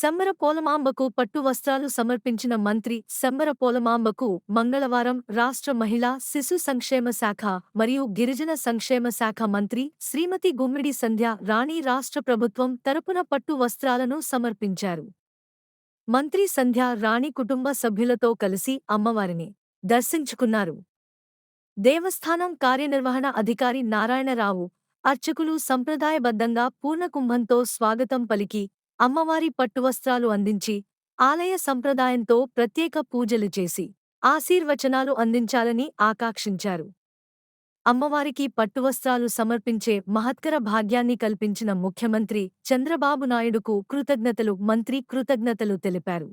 శంబర పోలమాంబకు పట్టు వస్త్రాలు సమర్పించిన మంత్రి శంబర పోలమాంబకు మంగళవారం రాష్ట్ర మహిళా శిశు సంక్షేమ శాఖ మరియు గిరిజన సంక్షేమ శాఖ మంత్రి శ్రీమతి గుమ్మిడి సంధ్య రాణి రాష్ట్ర ప్రభుత్వం తరపున పట్టు వస్త్రాలను సమర్పించారు. మంత్రి సంధ్య రాణి కుటుంబ సభ్యులతో కలిసి అమ్మవారిని దర్శించుకున్నారు. దేవస్థానం కార్యనిర్వహణ అధికారి నారాయణరావు, అర్చకులు సంప్రదాయబద్ధంగా పూర్ణకుంభంతో స్వాగతం పలికి అమ్మవారి పట్టువస్త్రాలు అందించి ఆలయ సంప్రదాయంతో ప్రత్యేక పూజలు చేసి ఆశీర్వచనాలు అందించాలని ఆకాంక్షించారు. అమ్మవారికి పట్టువస్త్రాలు సమర్పించే మహత్కర భాగ్యాన్ని కల్పించిన ముఖ్యమంత్రి చంద్రబాబు నాయుడుకు కృతజ్ఞతలు మంత్రి కృతజ్ఞతలు తెలిపారు.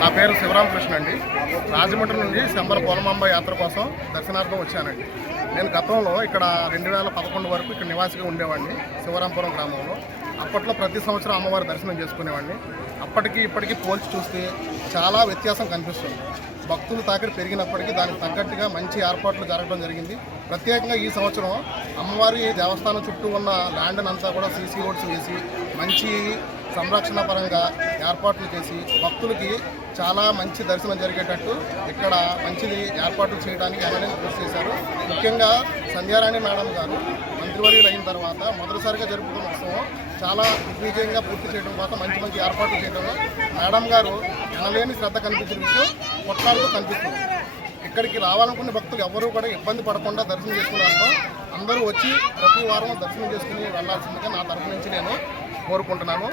నా పేరు శివరామకృష్ణ అండి. రాజమండ్రి నుండి శంబర పోలమాంబ యాత్ర కోసం దర్శనార్థం వచ్చానండి. నేను గతంలో ఇక్కడ 2011 వరకు ఇక్కడ నివాసిగా ఉండేవాడిని శివరాంపురం గ్రామంలో. అప్పట్లో ప్రతి సంవత్సరం అమ్మవారి దర్శనం చేసుకునేవాడిని. అప్పటికి ఇప్పటికీ పోల్చి చూస్తే చాలా వ్యత్యాసం కనిపిస్తుంది. భక్తుల తాకిడి పెరిగినప్పటికీ దానికి తగ్గట్టుగా మంచి ఏర్పాట్లు జరగడం జరిగింది. ప్రత్యేకంగా ఈ సంవత్సరం అమ్మవారి దేవస్థానం చుట్టూ ఉన్న ల్యాండ్ అంతా కూడా సీసీ రోడ్స్ వేసి మంచి సంరక్షణ పరంగా ఏర్పాట్లు చేసి భక్తులకి చాలా మంచి దర్శనం జరిగేటట్టు ఇక్కడ మంచిది ఏర్పాట్లు చేయడానికి ఎమ్మెల్యేలు కృషి చేశారు. ముఖ్యంగా సంధ్యారాణి మేడం గారు మంత్రివర్యులు అయిన తర్వాత మొదటిసారిగా జరుపుకున్న ఉత్సవం చాలా దిగ్విజయంగా పూర్తి చేయడం కోసం మంచి ఏర్పాట్లు చేయడంలో మేడం గారు ఎనలేని శ్రద్ధ కనిపించిన విషయం కొట్లాడుతూ కనిపిస్తుంది. ఇక్కడికి రావాలనుకునే భక్తులు ఎవరూ కూడా ఇబ్బంది పడకుండా దర్శనం చేసుకున్నారో అందరూ వచ్చి ప్రతి వారం దర్శనం చేసుకుని వెళ్లాల్సిందిగా నా తరఫు నుంచి నేను కోరుకుంటున్నాను.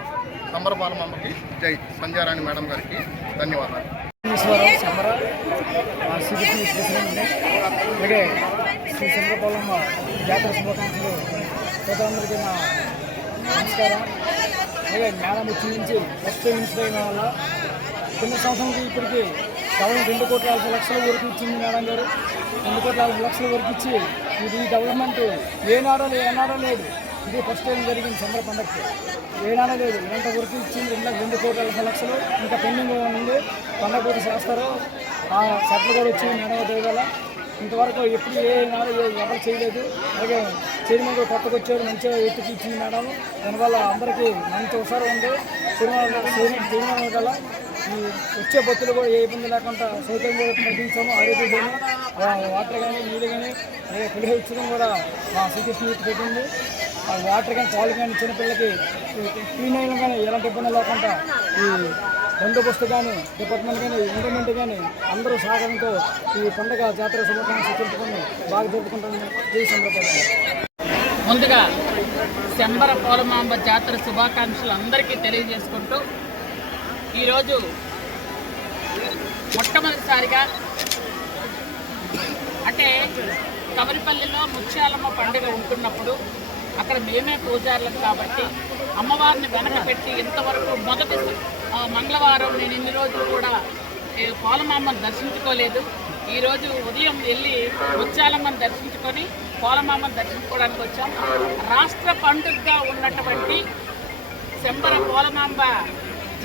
శంబర పోలమాంబకి జై. సంధ్యారాణి మేడం గారికి ధన్యవాదాలు. అలాగే శ్రీ శంబర పోలమ్మ జాతర శుభాకాంక్షలు ప్రజలందరికీ నా నమస్కారం. అలాగే మేడం వచ్చి నుంచి ఫస్ట్ మినిస్టర్ అయిన వల్ల కింద సంవత్సరానికి ఇప్పటికీ కేవలం 2,40,00,000 వరకు ఇచ్చింది మేడం గారు. 2,40,00,000 వరకు ఇచ్చి ఇది డెవలప్మెంట్ ఏనాడో లేదు. ఇది ఫస్ట్ టైం జరిగింది శంబర పండుగకి. ఏనాడో లేదు. ఇలాంటి వరకు ఇచ్చింది 2,40,00,000. ఇంకా పెండింగ్ ఉంది. పండుగ పూర్తి చేస్తారు. ఆ సెట్లు కూడా వచ్చి మేడం దేవాల ఇంతవరకు ఎప్పుడు ఎవరు చేయలేదు. అలాగే చైర్మన్ కూడా కొత్తగా వచ్చారు. మంచిగా ఎత్తుకి ఇచ్చింది మేడం. దానివల్ల అందరికీ మంచి ఉత్సాహం ఉంది. చైర్మన్ వల్ల ఈ వచ్చే భక్తులు కూడా ఏ ఇబ్బంది లేకుండా సౌకర్యం కూడా కల్పించాము. ఆరోగ్యం వాటర్ కానీ నీళ్ళు కానీ పులిహ ఇచ్చడం కూడా మా శ్రీకృష్ణ పెట్టింది. ఆ వాటర్ కానీ పాలు కానీ చిన్నపిల్లలకి క్లీన్ అయినా కానీ ఎలాంటి ఇబ్బంది లేకుండా ఈ బందోబస్తు కానీ డిపార్ట్మెంట్ కానీ ఎండోమెంట్ కానీ అందరూ సహకారంతో ఈ పండుగ జాతర శుభాకాంక్షలు చెప్పుకొని బాగా జరుపుకుంటామని జై సందర్భంగా ముందుగా శంబర పోలమాంబ జాతర శుభాకాంక్షలు అందరికీ తెలియజేసుకుంటూ ఈరోజు మొట్టమొదటిసారిగా అంటే కవరిపల్లిలో ముత్యాలమ్మ పండుగ ఉంటున్నప్పుడు అక్కడ మేమే పూజారులం కాబట్టి అమ్మవారిని వెనక పెట్టి ఇంతవరకు మొదటి మంగళవారం నేను ఇన్ని రోజులు కూడా పోలమాంబను దర్శించుకోలేదు. ఈరోజు ఉదయం వెళ్ళి ముత్యాలమ్మను దర్శించుకొని పోలమాంబను దర్శించుకోవడానికి వచ్చాం. రాష్ట్ర పండుగగా ఉన్నటువంటి శంబర పోలమాంబ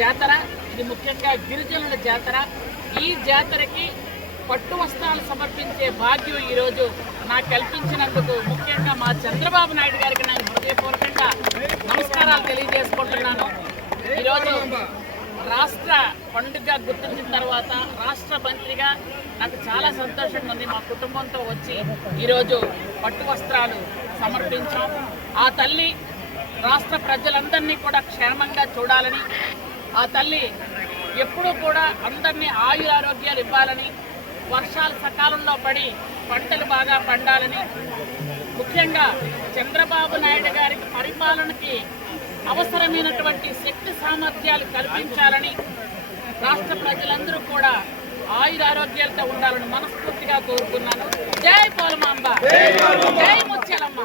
జాతర, ఇది ముఖ్యంగా గిరిజనుల జాతర. ఈ జాతరకి పట్టు వస్త్రాలు సమర్పించే భాగ్యం ఈరోజు నాకు కల్పించినందుకు ముఖ్యంగా మా చంద్రబాబు నాయుడు గారికి నేను హృదయపూర్వకంగా నమస్కారాలు తెలియజేసుకుంటున్నాను. ఈరోజు రాష్ట్ర పండుగ గుర్తించిన తర్వాత రాష్ట్ర మంత్రిగా నాకు చాలా సంతోషంగా ఉంది. మా కుటుంబంతో వచ్చి ఈరోజు పట్టు వస్త్రాలు సమర్పించాం. ఆ తల్లి రాష్ట్ర ప్రజలందరినీ కూడా క్షేమంగా చూడాలని, ఆ తల్లి ఎప్పుడూ కూడా అందరినీ ఆయురారోగ్యాలు ఇవ్వాలని, వర్షాలు సకాలంలో పడి పంటలు బాగా పండాలని, ముఖ్యంగా చంద్రబాబు నాయుడు గారికి పరిపాలనకి అవసరమైనటువంటి శక్తి సామర్థ్యాలు కల్పించాలని, రాష్ట్ర ప్రజలందరూ కూడా ఆయురారోగ్యాలతో ఉండాలని మనస్ఫూర్తిగా కోరుకున్నాను. జై పోలమాంబ, జై ముత్యాలమ్మ.